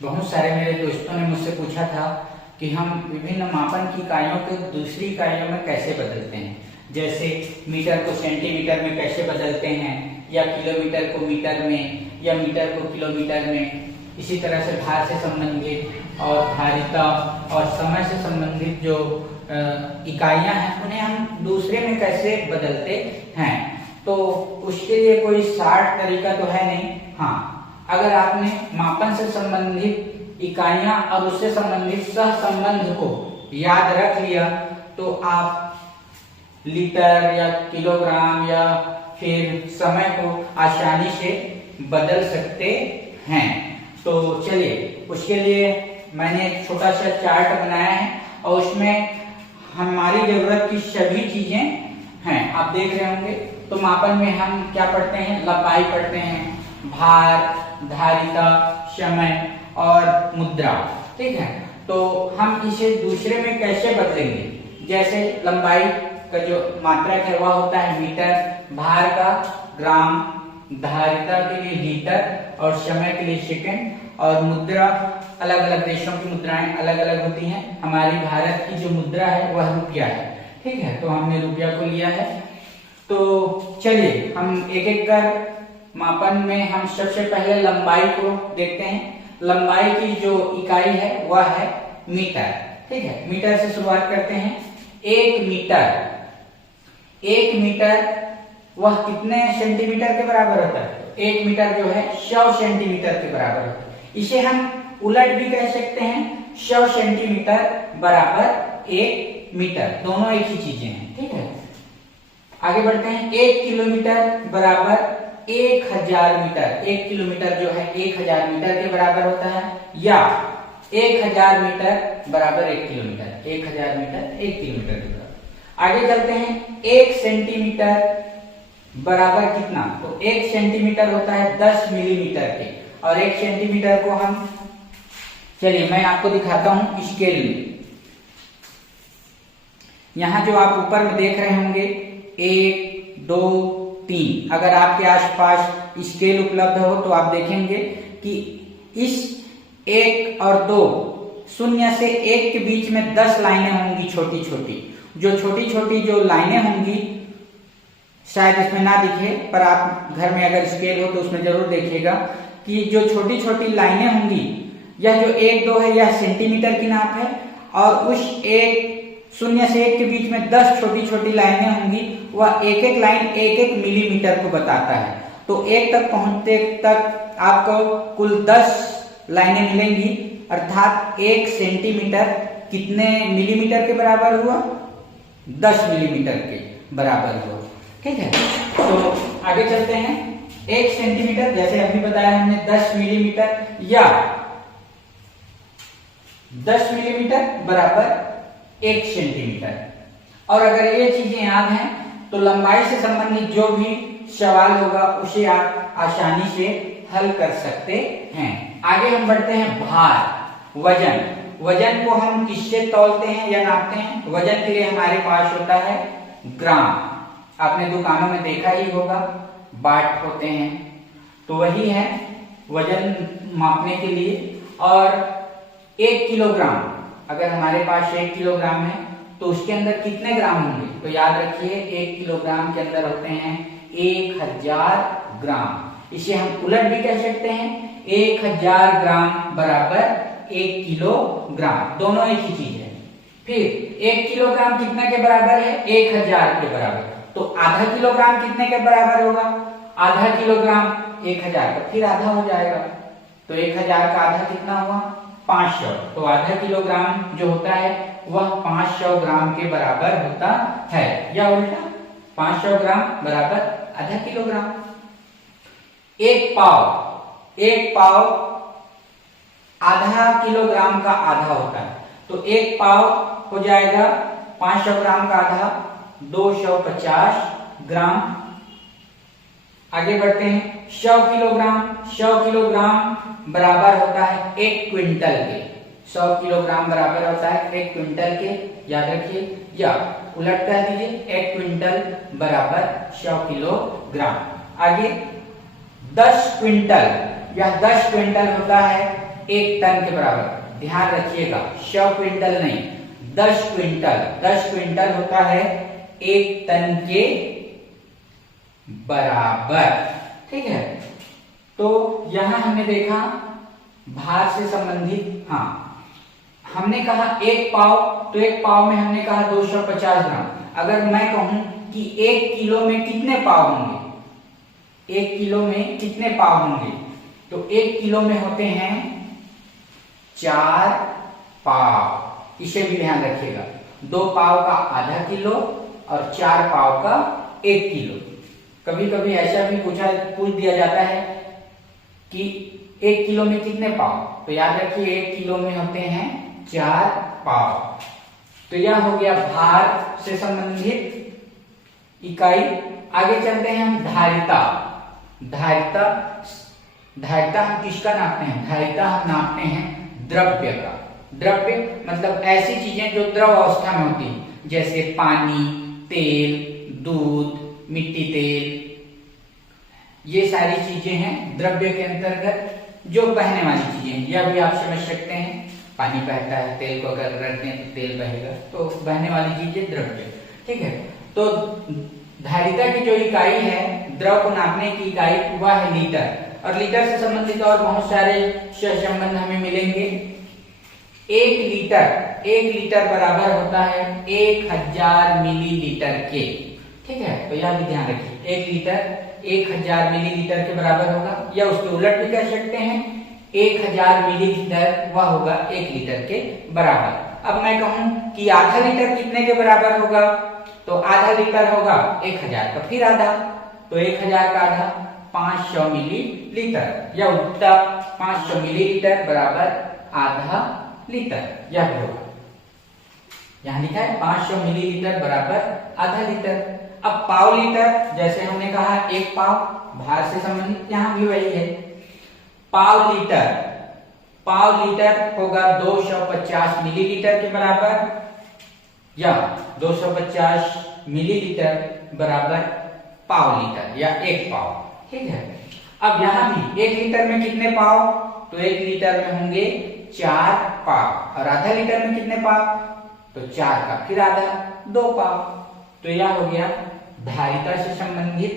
बहुत सारे मेरे दोस्तों ने मुझसे पूछा था कि हम विभिन्न मापन की इकाइयों को दूसरी इकाइयों में कैसे बदलते हैं, जैसे मीटर को सेंटीमीटर में कैसे बदलते हैं, या किलोमीटर को मीटर में, या मीटर को किलोमीटर में। इसी तरह से भार से संबंधित और धारिता और समय से संबंधित जो इकाइयां हैं उन्हें हम दूसरे में कैसे बदलते हैं। तो उसके लिए कोई शार्ट तरीका तो है नहीं। हाँ, अगर आपने मापन से संबंधित इकाइयां और उससे संबंधित सहसंबंध को याद रख लिया तो आप लीटर या किलोग्राम या फिर समय को आसानी से बदल सकते हैं। तो चलिए, उसके लिए मैंने एक छोटा सा चार्ट बनाया है और उसमें हमारी जरूरत की सभी चीजें हैं। आप देख रहे होंगे। तो मापन में हम क्या पढ़ते हैं? लंबाई पढ़ते हैं, भार, धारिता, समय और मुद्रा। ठीक है। तो हम इसे दूसरे में कैसे बदलेंगे? जैसे लंबाई का जो मात्रक है वह होता है मीटर, भार का ग्राम, धारिता के लिए लीटर और समय के लिए सेकंड, और मुद्रा अलग अलग देशों की मुद्राएं अलग अलग होती हैं। हमारी भारत की जो मुद्रा है वह रुपया है। ठीक है। तो हमने रुपया को लिया है। तो चलिए हम एक एक कर मापन में हम सबसे पहले लंबाई को देखते हैं। लंबाई की जो इकाई है वह है मीटर। ठीक है। मीटर से शुरुआत करते हैं। एक मीटर वह कितने सेंटीमीटर के बराबर होता है? तो 1 मीटर जो है 100 सेंटीमीटर के बराबर होता है। इसे हम उलट भी कह सकते हैं, 100 सेंटीमीटर बराबर 1 मीटर, दोनों एक ही चीजें हैं। ठीक है। आगे बढ़ते हैं। 1 किलोमीटर बराबर 1000 मीटर। 1 किलोमीटर जो है 1000 मीटर के बराबर होता है, या 1000 मीटर बराबर 1 किलोमीटर। 1000 मीटर 1 किलोमीटर के बराबर। आगे चलते हैं। 1 सेंटीमीटर बराबर कितना? तो 1 सेंटीमीटर होता है 10 मिलीमीटर के, और 1 सेंटीमीटर को हम, चलिए मैं आपको दिखाता हूं स्केल में। यहां जो आप ऊपर में देख रहे होंगे 1, 2, 3, अगर आपके आसपास स्केल उपलब्ध हो तो आप देखेंगे कि इस 1 और 2 शून्य से 1 के बीच में 10 लाइनें होंगी छोटी छोटी। जो छोटी छोटी जो लाइनें होंगी, शायद इसमें ना दिखे, पर आप घर में अगर स्केल हो तो उसमें जरूर देखिएगा कि जो छोटी छोटी लाइनें होंगी, यह जो 1, 2 है यह सेंटीमीटर की नाप है, और उस 0 से 1 के बीच में 10 छोटी छोटी लाइनें होंगी, वह एक एक लाइन 1 मिलीमीटर को बताता है। तो 1 तक पहुंचते तक आपको कुल 10 लाइनें मिलेंगी, अर्थात 1 सेंटीमीटर कितने मिलीमीटर के बराबर हुआ? 10 मिलीमीटर के बराबर हुआ। ठीक है। तो आगे चलते हैं। 1 सेंटीमीटर जैसे अभी बताया हमने 10 मिलीमीटर, या 10 मिलीमीटर बराबर 1 सेंटीमीटर। और अगर ये चीजें याद हैं तो लंबाई से संबंधित जो भी सवाल होगा उसे आप आसानी से हल कर सकते हैं। आगे हम बढ़ते हैं। भार, वजन। वजन को हम किससे तौलते हैं या नापते हैं? वजन के लिए हमारे पास होता है ग्राम। आपने दुकानों में देखा ही होगा, बाट होते हैं, तो वही है वजन मापने के लिए। और 1 किलोग्राम, अगर हमारे पास 1 किलोग्राम है तो उसके अंदर कितने ग्राम होंगे? तो याद रखिए 1 किलोग्राम के अंदर होते हैं 1000 ग्राम। इसे हम उलट भी कह सकते हैं, 1000 ग्राम बराबर 1 किलोग्राम, दोनों एक ही चीज है। फिर 1 किलोग्राम कितने के बराबर है? 1000 के बराबर। तो आधा किलोग्राम कितने के बराबर होगा? आधा किलोग्राम 1000 का फिर आधा हो जाएगा, तो 1000 का आधा कितना हुआ? 500। तो आधा किलोग्राम जो होता है वह 500 ग्राम के बराबर होता है, या उल्टा 500 ग्राम बराबर आधा किलोग्राम। 1 पाव आधा किलोग्राम का आधा होता है, तो 1 पाव हो जाएगा 500 ग्राम का आधा, 250 ग्राम। आगे बढ़ते हैं। 100 किलोग्राम बराबर होता है 1 क्विंटल के। 100 किलोग्राम बराबर होता है 1 क्विंटल के, याद रखिए, या उलट कह दीजिए 1 क्विंटल बराबर 100 किलोग्राम। आगे 10 क्विंटल, यह 10 क्विंटल होता है 1 टन के बराबर। ध्यान रखिएगा 100 क्विंटल नहीं, 10 क्विंटल। 10 क्विंटल होता है 1 टन के बराबर। ठीक है, तो यहां हमने देखा भार से संबंधित। हाँ, हमने कहा 1 पाव, तो 1 पाव में हमने कहा 250 ग्राम। अगर मैं कहूं कि 1 किलो में कितने पाव होंगे, 1 किलो में कितने पाव होंगे, तो 1 किलो में होते हैं 4 पाव। इसे भी ध्यान रखिएगा, 2 पाव का आधा किलो और 4 पाव का 1 किलो। कभी कभी ऐसा भी पूछ दिया जाता है कि 1 किलो में कितने पाव, तो याद रखिए 1 किलो में होते हैं 4 पाव। तो यह हो गया भार से संबंधित इकाई। आगे चलते हैं हम धारिता। धारिता हम किसका नापते हैं? धारिता हम नापते हैं द्रव्य का। द्रव्य मतलब ऐसी चीजें जो द्रव अवस्था में होती है, जैसे पानी, तेल, दूध, मिट्टी तेल, ये सारी चीजें हैं द्रव्य के अंतर्गत। जो बहने वाली चीजें हैं, यह भी आप समझ सकते हैं, पानी बहता है, तेल को अगर रख दें तो तेल बहेगा, तो बहने वाली चीजें द्रव्य। ठीक है, तो धारिता की जो इकाई है, द्रव को नापने की इकाई, वह है लीटर। और लीटर से संबंधित और बहुत सारे सहसंबंध हमें मिलेंगे। 1 लीटर बराबर होता है 1000 मिलीलीटर के। ठीक है, तो यह भी ध्यान रखिए, 1 लीटर 1000 मिलीलीटर के बराबर होगा, या उसके उलट भी कह सकते हैं, 1000 मिलीलीटर वह होगा 1 लीटर के बराबर। अब मैं कहूं कि आधा लीटर कितने के बराबर होगा, तो आधा लीटर होगा 1000 का फिर आधा, तो 1000 का आधा 500 मिलीलीटर, या उल्टा 500 मिलीलीटर बराबर आधा लीटर, यह भी होगा। यहां लिखा है 500 मिलीलीटर बराबर आधा लीटर। अब पाव लीटर, जैसे हमने कहा 1 पाव, भार से संबंधित यहां भी वही है। पाव लीटर होगा 250 मिलीलीटर के बराबर, या 250 मिलीलीटर बराबर पाव लीटर या 1 पाव। ठीक है, अब यहां भी 1 लीटर में कितने पाव, तो 1 लीटर में होंगे 4 पाव, और आधा लीटर में कितने पाव, तो 4 का फिर आधा 2 पाव। तो यह हो गया धारिता से संबंधित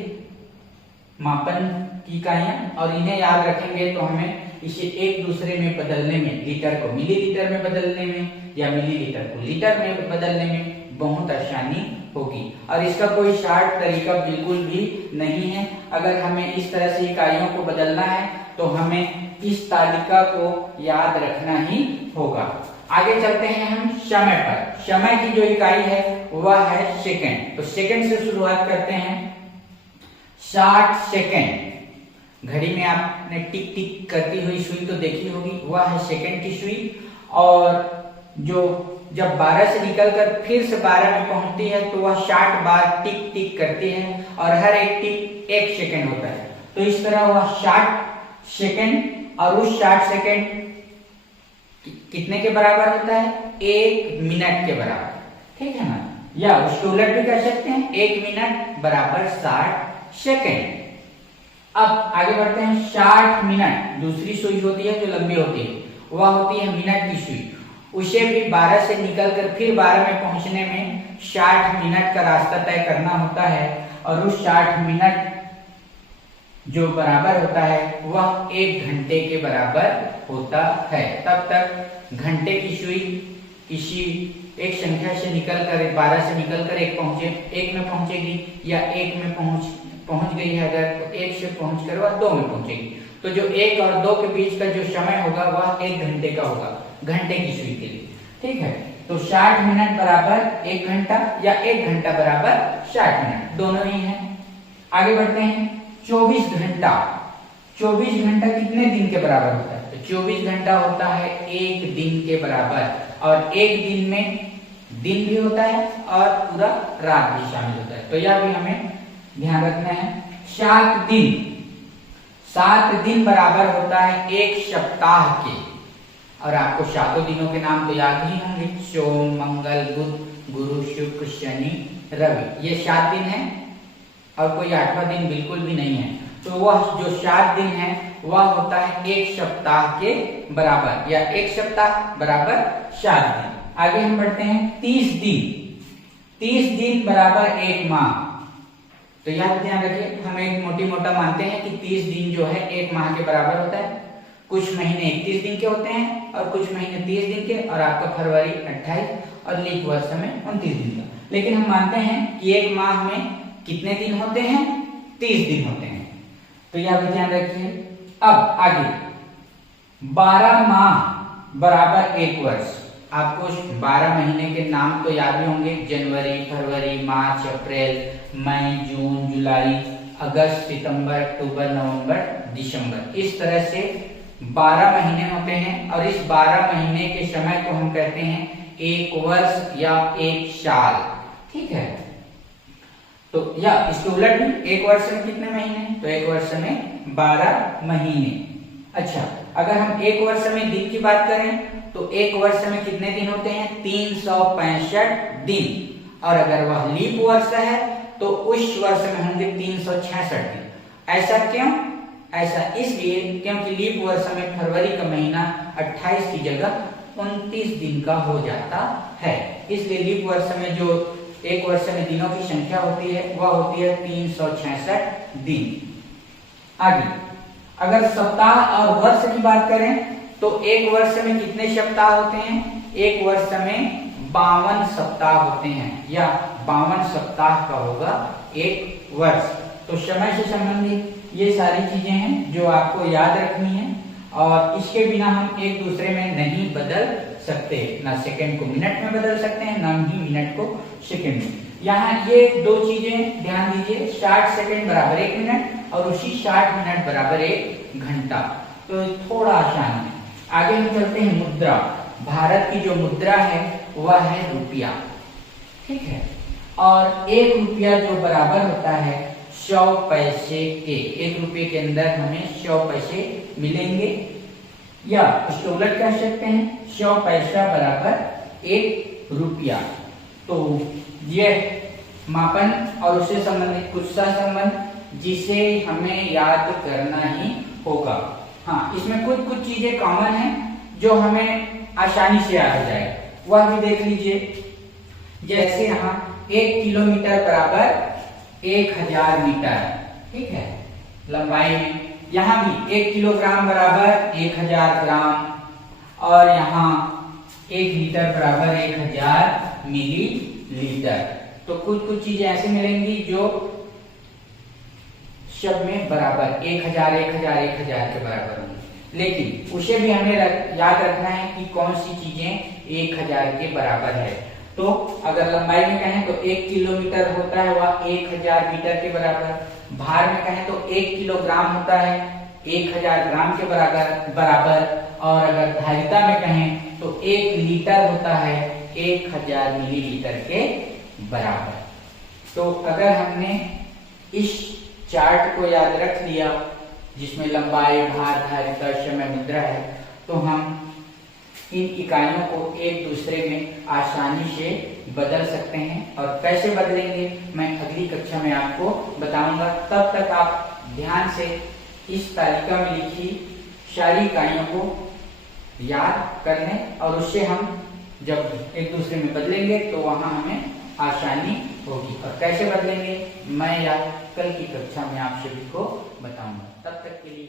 मापन की इकाइयां, और इन्हें याद रखेंगे तो हमें इसे एक दूसरे में बदलने में, लीटर को मिलीलीटर में बदलने में या मिलीलीटर को लीटर में बदलने में बहुत आसानी होगी। और इसका कोई शॉर्ट तरीका बिल्कुल भी नहीं है। अगर हमें इस तरह से इकाइयों को बदलना है तो हमें इस तालिका को याद रखना ही होगा। आगे चलते हैं हम समय पर। समय की जो इकाई है वह है सेकंड। तो सेकंड से शुरुआत करते हैं। 60 सेकंड, घड़ी में आपने टिक टिक करती हुई सुई तो देखी होगी, वह है सेकंड की सुई। और जो जब 12 से निकलकर फिर से 12 में पहुंचती है तो वह 60 बार टिक टिक करती है, और हर एक टिक 1 सेकंड होता है। तो इस तरह वह 60 सेकंड, और उस 60 सेकंड कितने के बराबर होता है, 1 मिनट के बराबर। ठीक है ना, या उसके उलट भी कर सकते हैं, 1 मिनट बराबर 60 सेकंड। अब आगे बढ़ते हैं। 60 मिनट, दूसरी सुई होती है जो लंबी होती है, वह होती है मिनट की सुई। उसे भी 12 से निकलकर फिर 12 में पहुंचने में 60 मिनट का रास्ता तय करना होता है, और उस 60 मिनट जो बराबर होता है वह 1 घंटे के बराबर होता है। तब तक घंटे की सुई किसी एक संख्या से निकलकर 12 से निकलकर 1 में पहुंचेगी, या 1 में पहुंच गई है अगर, तो 1 से पहुंचकर वह 2 में पहुंचेगी। तो जो 1 और 2 के बीच का जो समय होगा वह 1 घंटे का होगा, घंटे की सुई के लिए। ठीक है, तो 60 मिनट बराबर 1 घंटा, या 1 घंटा बराबर 60 मिनट, दोनों ही है। आगे बढ़ते हैं। 24 घंटा। 24 घंटा कितने दिन के बराबर होता है, तो 24 घंटा होता है 1 दिन के बराबर। और 1 दिन में दिन भी होता है और पूरा रात भी शामिल होता है, तो यह भी हमें ध्यान रखना है। 7 दिन। 7 दिन बराबर होता है 1 सप्ताह के। और आपको 7 दिनों के नाम तो याद ही होंगे, सोम, मंगल, बुध, गुरु, शुक्र, शनि, रवि, ये 7 दिन है, और कोई 8वां दिन बिल्कुल भी नहीं है। तो वह जो 7 दिन है वह होता है 1 सप्ताह के बराबर, या 1 सप्ताह बराबर 7 दिन। आगे हम बढ़ते हैं 30 दिन। 30 दिन बराबर 1 माह। तो यह ध्यान रखिए, हम एक मोटी मोटा मानते हैं कि 30 दिन जो है 1 माह के बराबर होता है। कुछ महीने 31 दिन के होते हैं और कुछ महीने 30 दिन के, और आपका फरवरी 28 और लीप वर्ष में 29 दिन का। लेकिन हम मानते हैं कि 1 माह में कितने दिन होते हैं? 30 दिन होते हैं। तो यह भी ध्यान रखिए। अब आगे 12 माह बराबर 1 वर्ष। आपको 12 महीने के नाम तो याद भी होंगे, जनवरी, फरवरी, मार्च, अप्रैल, मई, जून, जुलाई, अगस्त, सितंबर, अक्टूबर, नवंबर, दिसंबर। इस तरह से 12 महीने होते हैं, और इस 12 महीने के समय को हम कहते हैं 1 वर्ष या 1 साल। ठीक है, तो या इसके उलट भी 1 वर्ष में कितने महीने? तो 1 वर्ष में 12 महीने। अच्छा, अगर हम 1 वर्ष में दिन की बात करें तो 1 वर्ष में कितने दिन होते हैं? 365 दिन। और अगर वह लीप वर्ष है तो उस वर्ष में होंगे 366 दिन। ऐसा क्यों? ऐसा इसलिए क्योंकि लीप वर्ष में फरवरी का महीना 28 की जगह 29 दिन का हो जाता है। इसलिए लीप वर्ष में जो 1 वर्ष में दिनों की संख्या होती है वह होती है 366 दिन। आगे अगर सप्ताह और वर्ष की बात करें तो 1 वर्ष में कितने सप्ताह होते हैं? 1 वर्ष में 52 सप्ताह होते हैं, या 52 सप्ताह का होगा 1 वर्ष। तो समय से संबंधित ये सारी चीजें हैं जो आपको याद रखनी है, और इसके बिना हम एक दूसरे में नहीं बदल सकते। ना सेकंड को मिनट में बदल सकते हैं, ना ही मिनट को सेकंड में। यहाँ ये 2 चीजें ध्यान दीजिए, 60 सेकंड बराबर 1 मिनट और उसी 60 मिनट बराबर 1 घंटा। तो थोड़ा आसान है। आगे हम चलते हैं मुद्रा। भारत की जो मुद्रा है वह है रुपया। ठीक है, और 1 रुपया जो बराबर होता है 100 पैसे के। 1 रुपये के अंदर हमें 100 पैसे मिलेंगे, या उसके उलट कह सकते हैं 100 पैसा बराबर 1 रुपया। तो ये मापन और उससे संबंधित कुछ सहसंबंध जिसे हमें याद करना ही होगा। हाँ, इसमें कुछ चीजें कॉमन हैं जो हमें आसानी से याद हो जाए, वह भी देख लीजिए। जैसे यहाँ 1 किलोमीटर बराबर 1000 मीटर। ठीक है, लंबाई में। यहाँ भी 1 किलोग्राम बराबर 1000 ग्राम, और यहाँ 1 लीटर बराबर 1000 मिलीलीटर। तो कुछ चीजें ऐसे मिलेंगी जो सब में बराबर 1000 के बराबर होंगी, लेकिन उसे भी हमें याद रखना है कि कौन सी चीजें 1000 के बराबर है। तो अगर लंबाई में कहें तो 1 किलोमीटर होता है वह 1000 मीटर के बराबर। भार में कहें तो 1 किलोग्राम होता है 1000 ग्राम के बराबर। और अगर धारिता में कहें तो 1 लीटर होता है 1000 मिलीलीटर के बराबर। तो अगर हमने इस चार्ट को याद रख लिया जिसमें लंबाई, भार, धारिता, समय, मुद्रा है, तो हम इन इकाइयों को एक दूसरे में आसानी से बदल सकते हैं। और कैसे बदलेंगे मैं अगली कक्षा में आपको बताऊंगा। तब तक आप ध्यान से इस तालिका में लिखी सारी इकाइयों को याद कर लें, और उससे हम जब एक दूसरे में बदलेंगे तो वहां हमें आसानी होगी। और कैसे बदलेंगे मैं या कल की कक्षा में आप सभी को बताऊंगा। तब तक के लिए